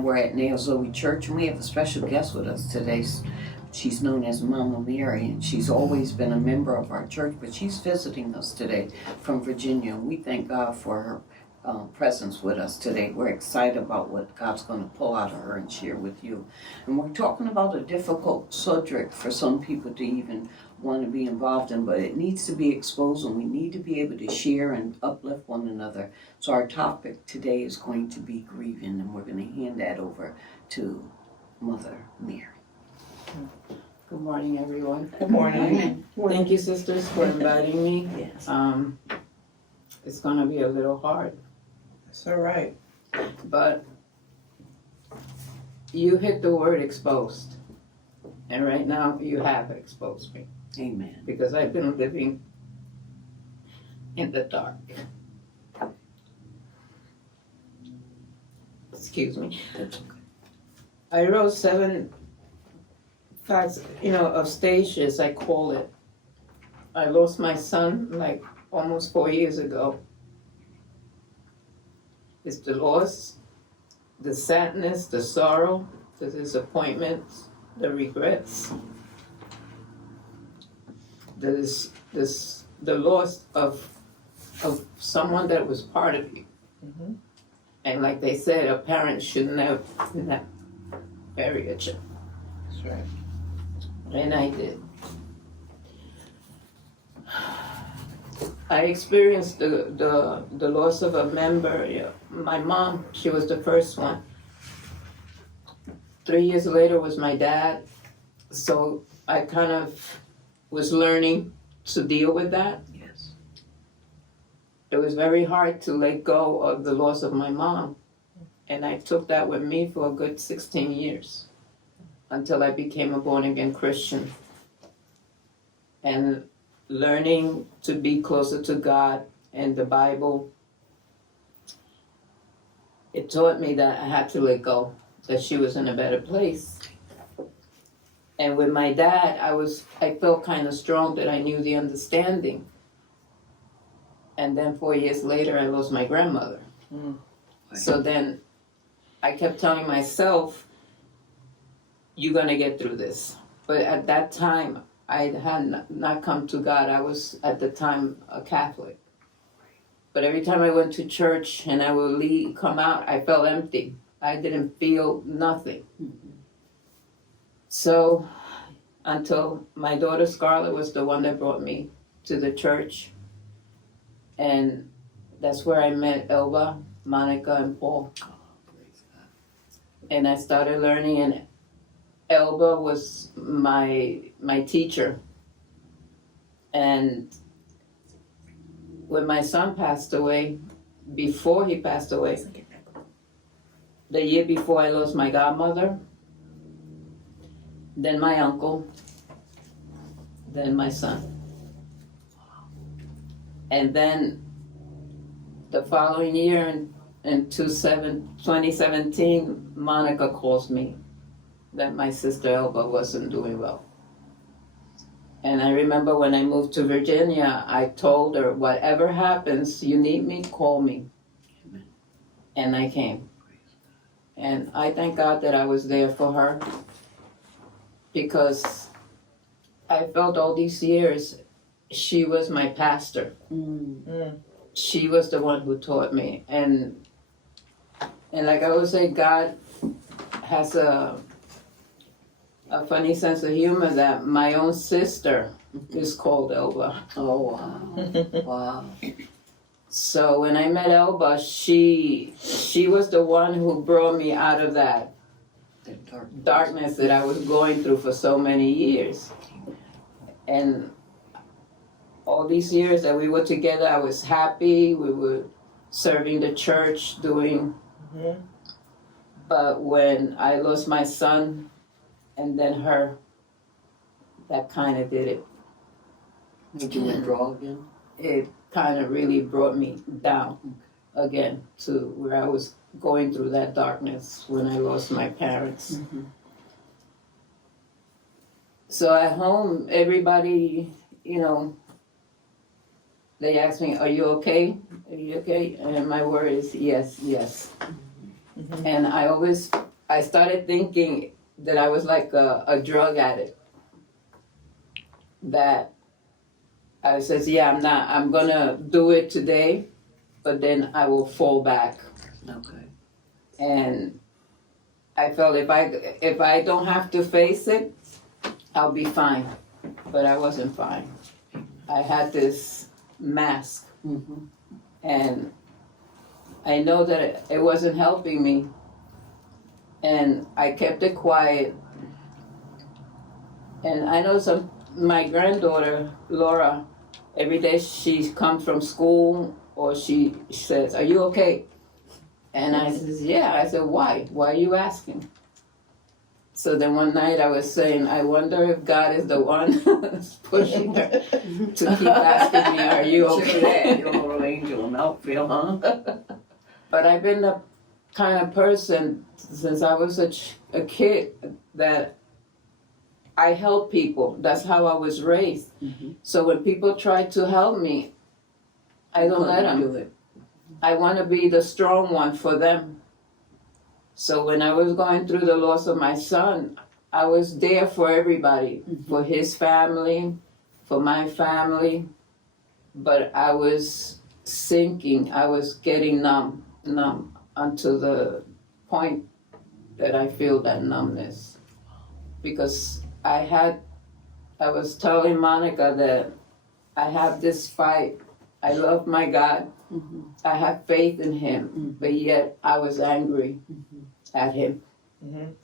and we're at Nail Zoe Church, and we have a special guest with us today. She's known as Mama Mary, and she's always been a member of our church, but she's visiting us today from Virginia. We thank God for her presence with us today. We're excited about what God's going to pull out of her and share with you. And we're talking about a difficult subject for some people to even want to be involved in, but it needs to be exposed, and we need to be able to share and uplift one another. So our topic today is going to be grieving, and we're going to hand that over to Mother Mary. Good morning, everyone. Good morning. Thank you, sisters, for inviting me. Yes. It's gonna be a little hard, That's all right. but you hit the word exposed. And right now, you have exposed me Amen. because I've been living in the dark. Excuse me. That's okay. I wrote 7 facts, of stages, I call it. I lost my son like almost 4 years ago. It's the loss, the sadness, the sorrow, the disappointments, the regrets, the loss of someone that was part of you. Mhm. And like they said, a parent should never bury a child. That's right. And I did. I experienced the loss of a member. My mom, she was the first one. 3 years later was my dad. So I kind of was learning to deal with that. Yes. It was very hard to let go of the loss of my mom. And I took that with me for a good 16 years until I became a born-again Christian. And learning to be closer to God and the Bible, it taught me that I had to let go, that she was in a better place. And with my dad, I felt kind of strong that I knew the understanding. And then 4 years later, I lost my grandmother. Mm. So then I kept telling myself, you're gonna get through this. But at that time, I had not come to God. I was, at the time, a Catholic. But every time I went to church and I would come out, I felt empty. I didn't feel nothing. So, until my daughter Scarlett was the one that brought me to the church. And that's where I met Elba, Monica, and Paul. Oh, praise God. And I started learning, and Elba was my teacher. And when my son passed away, before he passed away, the year before I lost my godmother, then my uncle, then my son. And then the following year, in 2017, Monica calls me that my sister Elba wasn't doing well. And I remember when I moved to Virginia, I told her, whatever happens, you need me, call me. Amen. And I came. And I thank God that I was there for her, because I felt all these years she was my pastor. Mm. She was the one who taught me. And like I always say, God has a funny sense of humor that my own sister is called Elba. Oh, wow. Wow. So when I met Elba, she was the one who brought me out of that The darkness that I was going through for so many years. And all these years that we were together, I was happy. We were serving the church, doing. Mhm. But when I lost my son and then her, that kind of did it. Did you withdraw again? It kind of really brought me down again to where I was going through that darkness when I lost my parents. Mm-hmm. So at home, everybody, they ask me, are you okay? Are you okay? And my word is yes, yes. Mhm. And I always I started thinking that I was like a drug addict. That I says, yeah, I'm gonna do it today, but then I will fall back. Okay. And I felt if I don't have to face it, I'll be fine. But I wasn't fine. I had this mask, Mm-hmm. and I know that it wasn't helping me. And I kept it quiet. And I know my granddaughter, Laura, every day she comes from school or she says, "Are you okay?" And I says, "Yeah." I said, "Why? Why are you asking?" So then one night I was saying, I wonder if God is the one pushing her to keep asking me, "Are you okay?" Your little angel in outfield, huh? But I've been the kind of person since I was a kid that I help people. That's how I was raised. Mhm. So when people try to help me, I don't let them. do it. I want to be the strong one for them. So when I was going through the loss of my son, I was there for everybody, for his family, for my family. But I was sinking. I was getting numb until the point that I feel that numbness. Because I was telling Monica that I have this fight. I love my God. Mm-hmm. I have faith in Him, but yet I was angry at Him. Mhm.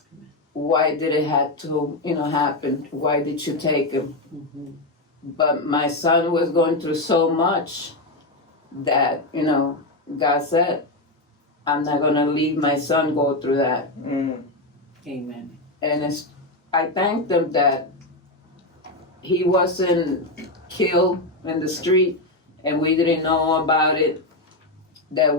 Why did it have to, happen? Why did you take him? Mm-hmm. But my son was going through so much that, God said, I'm not going to leave my son go through that. Mm. Amen. And I thanked him that he wasn't killed in the street and we didn't know about it, that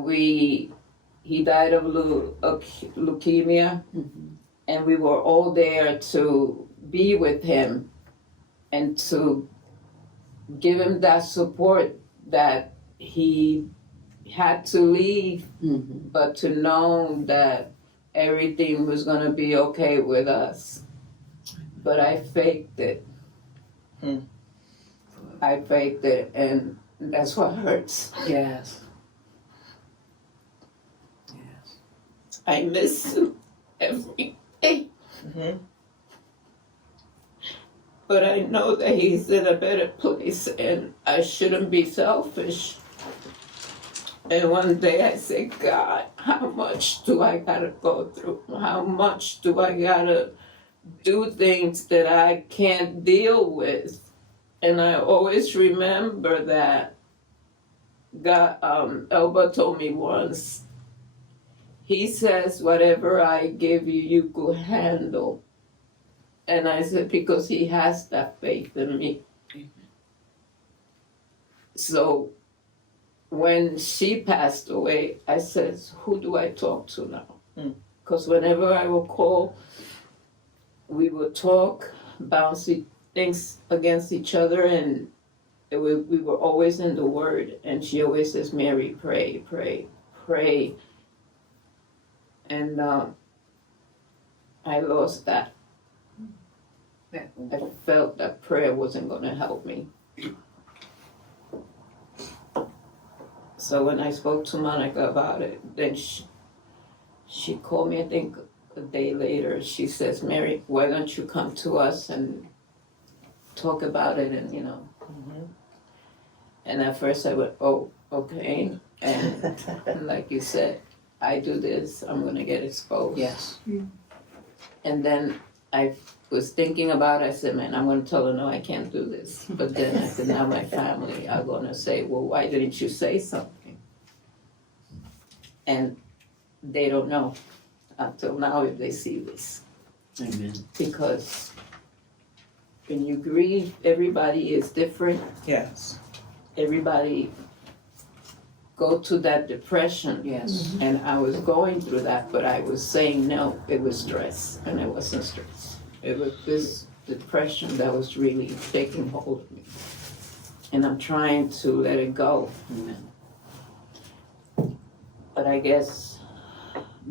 he died of leukemia, Mm-hmm. and we were all there to be with him and to give him that support that he had to leave, Mm-hmm. but to know that everything was going to be okay with us. But I faked it. Hmm. I faked it, and that's what hurts. Yes. Yes. I miss him every day, Mhm. but I know that he's in a better place, and I shouldn't be selfish. And one day I said, God, how much do I gotta go through? How much do I gotta do things that I can't deal with? And I always remember that God, Elba told me once, he says, whatever I give you, you could handle. And I said, because he has that faith in me. Amen. So when she passed away, I said, who do I talk to now? Mm. Because whenever I would call, we would talk, bounce things against each other, and we were always in the Word. And she always says, Mary, pray, pray, pray. And I lost that. I felt that prayer wasn't going to help me. So when I spoke to Monica about it, then she called me, I think a day later. She says, Mary, why don't you come to us and talk about it? And, Mhm. And at first I went, oh, okay. And like you said, I do this, I'm going to get exposed. Yes. And then I was thinking about it, I said, man, I'm going to tell her, no, I can't do this. But then I said, now my family are going to say, well, why didn't you say something? And they don't know until now if they see this. Amen. Because when you grieve, everybody is different. Yes. Everybody go to that depression. Yes. And I was going through that, but I was saying no, it was stress, and it wasn't stress. It was this depression that was really taking hold of me. And I'm trying to let it go. Amen. But I guess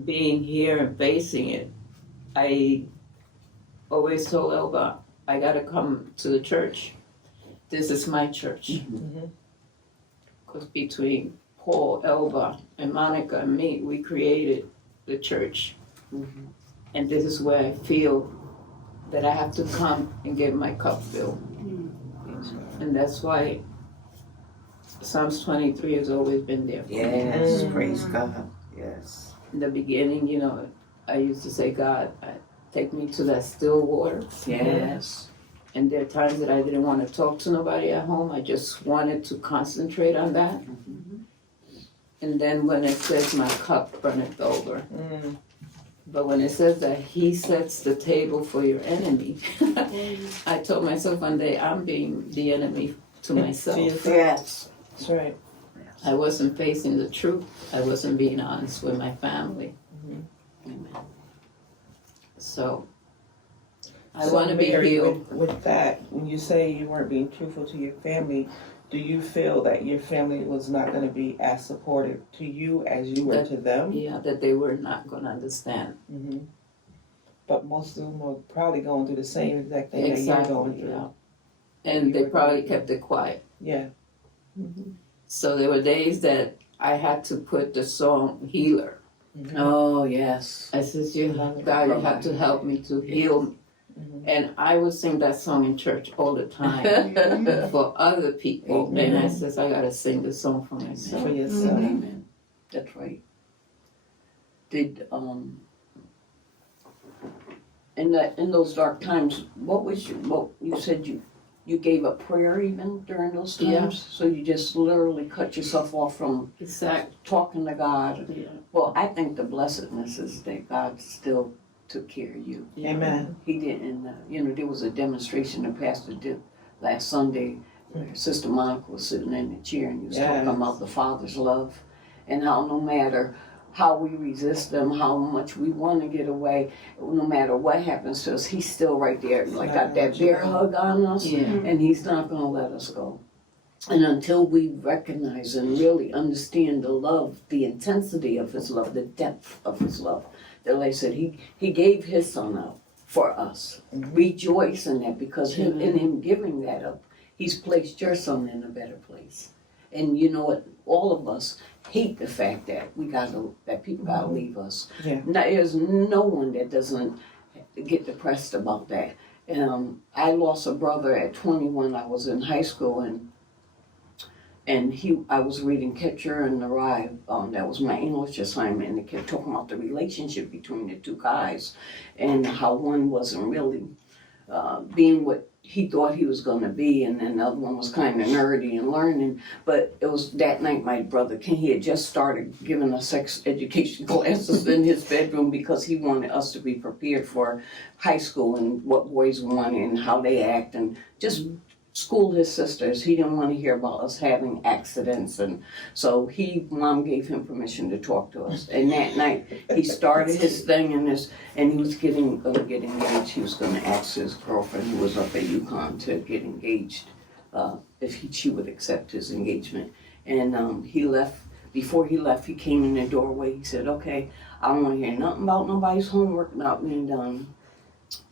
being here and facing it I always told Elba, I gotta come to the church. This is my church. Mhm. Because between Paul, Elba, and Monica and me, we created the church. Mhm. And this is where I feel that I have to come and get my cup filled. And that's why Psalms 23 has always been there for me. Yes, Mm. praise God. Yes. In the beginning, I used to say, God, take me to that still water. Yes. And there are times that I didn't want to talk to nobody at home. I just wanted to concentrate on that. And then when it says my cup runneth over, Mm. but when it says that he sets the table for your enemy, I told myself one day I'm being the enemy to myself. Yes. That's right. I wasn't facing the truth. I wasn't being honest with my family. Amen. So I So, want to be Mary, healed. With that, when you say you weren't being truthful to your family, do you feel that your family was not going to be as supportive to you as you were to them? Yeah, that they were not going to understand. Hmm. But most of them were probably going through the same exact thing that you're going Exactly, through. yeah. And they probably kept it quiet. Yeah. So there were days that I had to put the song Healer. Oh, yes. I said, God, you have to help me to heal. And I would sing that song in church all the time for other people. Amen. And I says, I got to sing the song for myself. For yourself. Amen. That's right. Did in those dark times, what you said you gave up prayer even during those times? Yeah. So you just literally cut yourself off from Exactly. talking to God. Yeah. Well, I think the blessedness is that God still took care of you. Amen. He didn't, there was a demonstration the pastor did last Sunday where Sister Monica was sitting in the chair and he was talking Yes. about the Father's love and how no matter how we resist him, how much we want to get away, no matter what happens to us, he's still right there, like got that bear hug on us, Yeah. and he's not going to let us go. And until we recognize and really understand the love, the intensity of his love, the depth of his love, that like I said, he gave his son up for us. Rejoice in that because in him giving that up, he's placed your son in a better place. And you know what? All of us hate the fact that that people gotta leave us. Yeah. There's no one that doesn't get depressed about that. I lost a brother at 21. I was in high school and I was reading Catcher in the Rye. That was my English assignment, and it kept talking about the relationship between the two guys, and how one wasn't really being what he thought he was going to be, and then the other one was kind of nerdy and learning. But it was that night my brother he had just started giving us sex education classes in his bedroom because he wanted us to be prepared for high school and what boys want and how they act and just school his sisters. He didn't want to hear about us having accidents, and so mom gave him permission to talk to us. And that night he started his thing and he was getting engaged. He was going to ask his girlfriend who was up at UConn to get engaged if she would accept his engagement. And he left. Before he left, he came in the doorway. He said, "Okay, I don't want to hear nothing about nobody's homework not being done."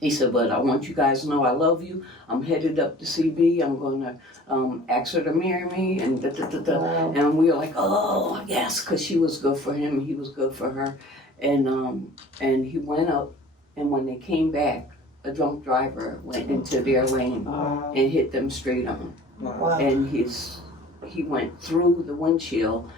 He said, "But I want you guys to know I love you. I'm headed up to CB. I'm going to ask her to marry me." And Wow. And we were like, "Oh, yes," because she was good for him. He was good for her. And he went up, and when they came back, a drunk driver went into their lane Wow. and hit them straight on. Wow. And he went through the windshield,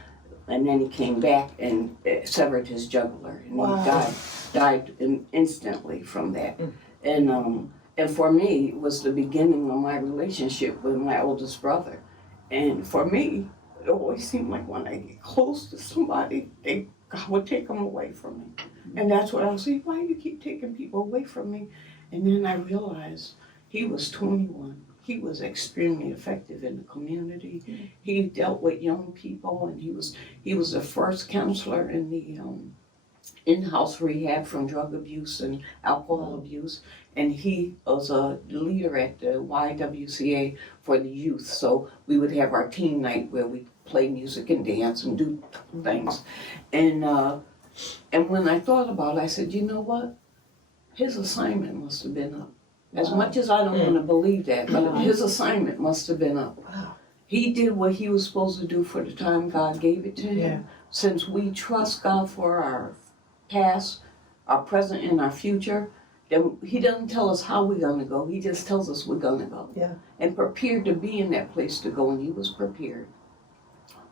and then he came back and severed his jugular, and Wow. he died instantly from that. And for me, it was the beginning of my relationship with my oldest brother. And for me, it always seemed like when I get close to somebody, God would take them away from me. And that's what I was saying, why do you keep taking people away from me? And then I realized he was 21. He was extremely effective in the community. He dealt with young people, and he was the first counselor in the in-house rehab from drug abuse and alcohol abuse, and he was a leader at the YWCA for the youth. So we would have our teen night where we play music and dance and do things. And when I thought about it, I said, you know what? his assignment must have been up. As much as I don't want to believe that, but his assignment must have been up. Wow. He did what he was supposed to do for the time God gave it to him. Yeah. Since we trust God for our past, our present, and our future, then he doesn't tell us how we're going to go. He just tells us we're going to go. Yeah. And prepared to be in that place to go, and he was prepared.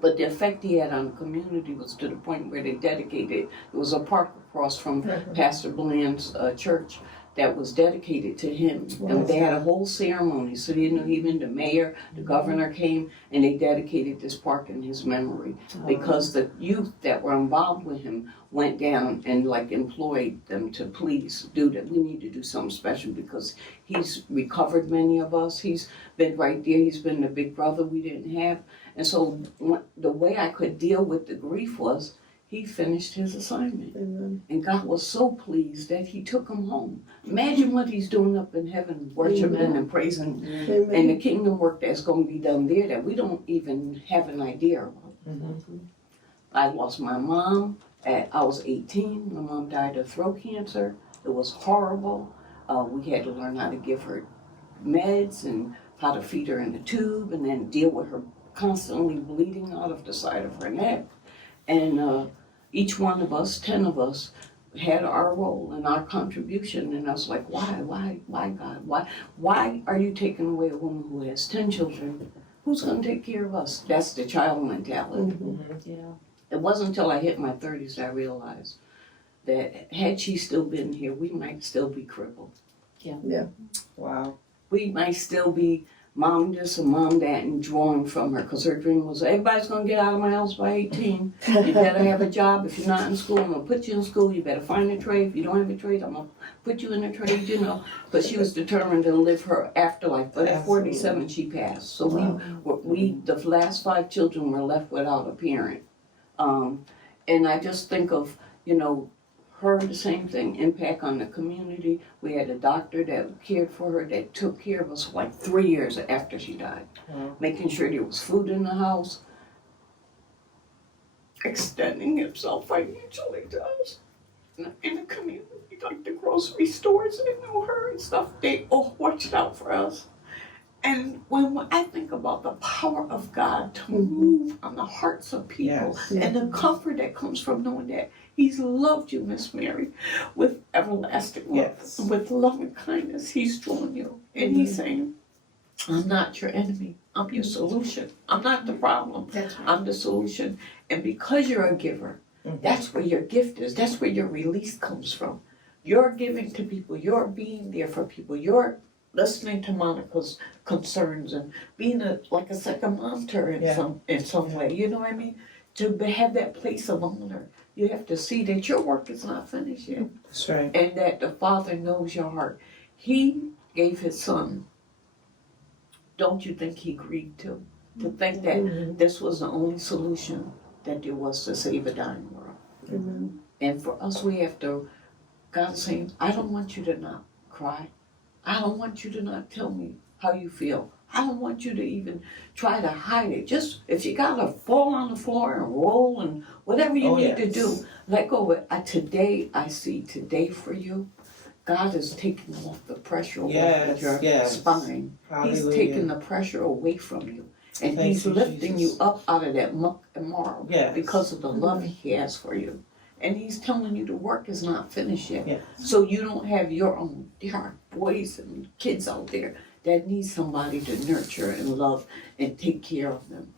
But the effect he had on the community was to the point where they dedicated, it was a park across from Pastor Bland's church that was dedicated to him. And they had a whole ceremony. So they knew even the mayor, the governor came, and they dedicated this park in his memory. Because the youth that were involved with him went down and like employed them to please do that. We need to do something special because he's recovered many of us. He's been right there. He's been the big brother we didn't have. And so the way I could deal with the grief was he finished his assignment. Amen. And God was so pleased that he took him home. Imagine what he's doing up in heaven, worshiping and praising, and the kingdom work that's going to be done there that we don't even have an idea of. Mm-hmm. I lost my mom I was 18. My mom died of throat cancer. It was horrible. We had to learn how to give her meds and how to feed her in a tube and then deal with her constantly bleeding out of the side of her neck. And each one of us, 10 of us, had our role and our contribution. And I was like, why God? Why are you taking away a woman who has 10 children? Who's going to take care of us? That's the child mentality. Mm-hmm. Yeah. It wasn't until I hit my 30s that I realized that had she still been here, we might still be crippled. Wow. We might still be mom this and mom that and drawing from her because her dream was everybody's going to get out of my house by 18. You better have a job. If you're not in school, I'm going to put you in school. You better find a trade. If you don't have a trade, I'm going to put you in a trade, you know. But she was determined to live her afterlife. But at 47, she passed. So we the last 5 children were left without a parent. And I just think of, you know, her, the same thing, impact on the community. We had a doctor that cared for her, that took care of us for like 3 years after she died, making sure there was food in the house, extending himself financially to us. In the community, like the grocery stores, they knew her and stuff. They all watched out for us. And when I think about the power of God to move on the hearts of people and the comfort that comes from knowing that He's loved you, Miss Mary, with everlasting love, with love and kindness. He's drawn you. And He's saying, I'm not your enemy. I'm your solution. I'm not the problem. I'm the solution. And because you're a giver, that's where your gift is. That's where your release comes from. You're giving to people. You're being there for people. You're listening to Monica's concerns and being like a second mom to her in some way. You know what I mean? To have that place of honor, you have to see that your work is not finished yet. That's right. And that the Father knows your heart. He gave His Son. Don't you think He grieved too? To think that this was the only solution that there was to save a dying world. Amen. And for us, we have to, God is saying, I don't want you to not cry. I don't want you to not tell me how you feel. I don't want you to even try to hide it. Just, if you gotta fall on the floor and roll and whatever you need to do, let go of it. Today, I see today for you, God is taking off the pressure off your spine. Hallelujah. He's taking the pressure away from you. And He's lifting you up out of that muck and marl because of the love He has for you. And He's telling you the work is not finished yet. So you don't have your own. There are boys and kids out there that need somebody to nurture and love and take care of them.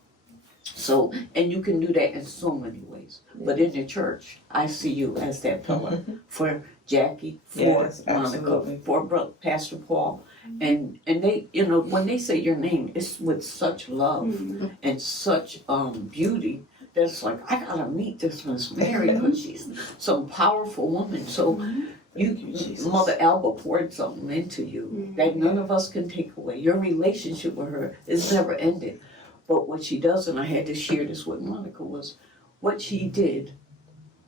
So, and you can do that in so many ways. But in the church, I see you as that pillar for Jackie, for Monica, for Pastor Paul. And they, you know, when they say your name, it's with such love and such beauty. That's like, I gotta meet this Miss Mary because she's some powerful woman. So Mother Alba poured something into you that none of us can take away. Your relationship with her is never ended. But what she does, and I had to share this with Monica, was what she did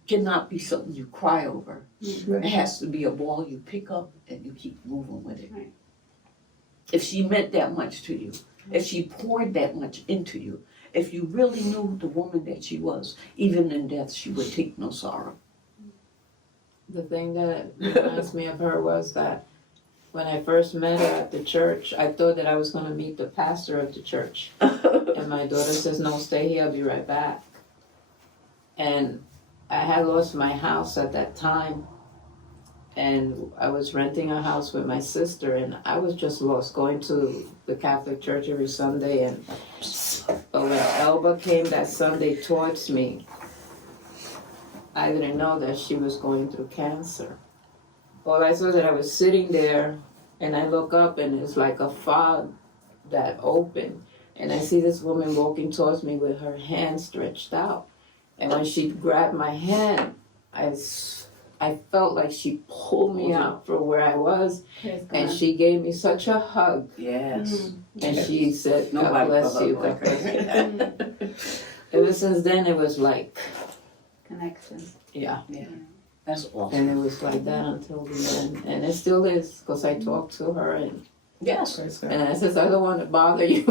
cannot be something you cry over. It has to be a ball you pick up and you keep moving with it. If she meant that much to you, if she poured that much into you, if you really knew the woman that she was, even in death, she would take no sorrow. The thing that reminds me of her was that when I first met her at the church, I thought that I was going to meet the pastor of the church. And my daughter says, no, stay here, I'll be right back. And I had lost my house at that time. And I was renting a house with my sister, and I was just lost, going to the Catholic Church every Sunday. But when Elba came that Sunday towards me, I didn't know that she was going through cancer. All I saw that I was sitting there, and I look up, and it's like a fog that opened, and I see this woman walking towards me with her hand stretched out. And when she grabbed my hand, I felt like she pulled me out from where I was, and she gave me such a hug. Yes. And she said, God Nobody bless will you, hug God like bless you. her. Ever since then, it was like, Connection. yeah. That's awesome. And it was like that until the end. And it still is, because I talked to her, and Yes. Praise God. I says, I don't want to bother you.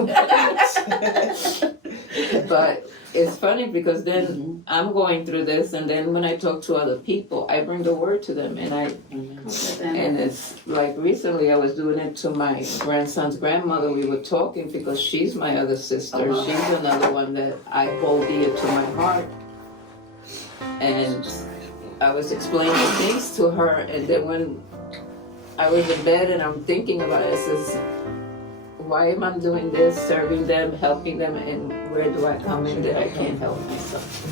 But it's funny because then I'm going through this, and then when I talk to other people, I bring the word to them, and and it's like recently I was doing it to my grandson's grandmother. We were talking because she's my other sister. Uh-huh. She's another one that I hold dear to my heart. And I was explaining things to her, and then when I was in bed and I'm thinking about it, I says, why am I doing this, serving them, helping them, and where do I come in that I can't help myself?